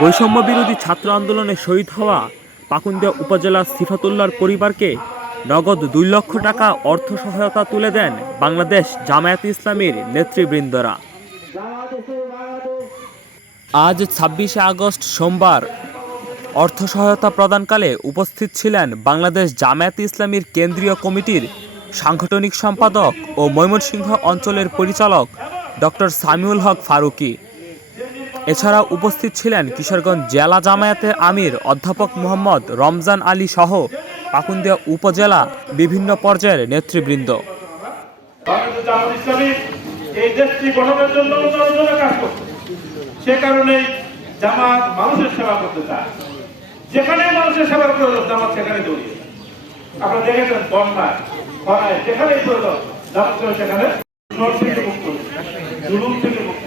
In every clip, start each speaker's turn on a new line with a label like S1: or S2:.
S1: বৈষম্য বিরোধী ছাত্র আন্দোলনে শহীদ হওয়া পাকুন্দিয়া উপজেলার সিফাতুল্লাহর পরিবারকে নগদ দুই লক্ষ টাকা অর্থ সহায়তা তুলে দেন বাংলাদেশ জামায়াত ইসলামীর নেতৃবৃন্দরা। আজ ছাব্বিশে আগস্ট সোমবার অর্থ সহায়তা প্রদানকালে উপস্থিত ছিলেন বাংলাদেশ জামায়াত ইসলামীর কেন্দ্রীয় কমিটির সাংগঠনিক সম্পাদক ও ময়মনসিংহ অঞ্চলের পরিচালক ডক্টর সামিউল হক ফারুকী। এছাড়া উপস্থিত ছিলেন কিশোরগঞ্জ জেলা জামায়াতের আমির অধ্যাপক মোহাম্মদ রমজান আলী সহ পাকুন্দিয়া উপজেলা বিভিন্ন পর্যায়ের নেতৃবৃন্দ।
S2: মানুষের সেবা করতে চায়। যেখানে মানুষের জামাত সেখানে আপনারা দেখেছেন বন্যায় যেখানেই জামাত সেখানে থেকে মুক্ত জুলুম থেকে মুক্ত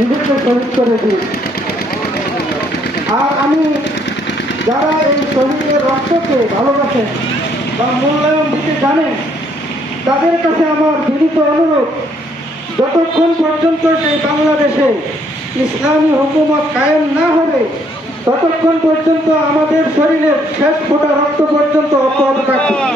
S3: নিজেকে শহীদ করে দিই আর আমি যারা এই শহীদের রক্তকে ভালোবাসেন বা মূল্যায়ন দিতে জানেন, তাদের কাছে আমার বিনীত অনুরোধ, যতক্ষণ পর্যন্ত সেই বাংলাদেশে ইসলামী হুকুমত কায়েম না হবে, ততক্ষণ পর্যন্ত আমাদের শরীরের শেষ ফোটা রক্ত পর্যন্ত অব্যাহত থাকবে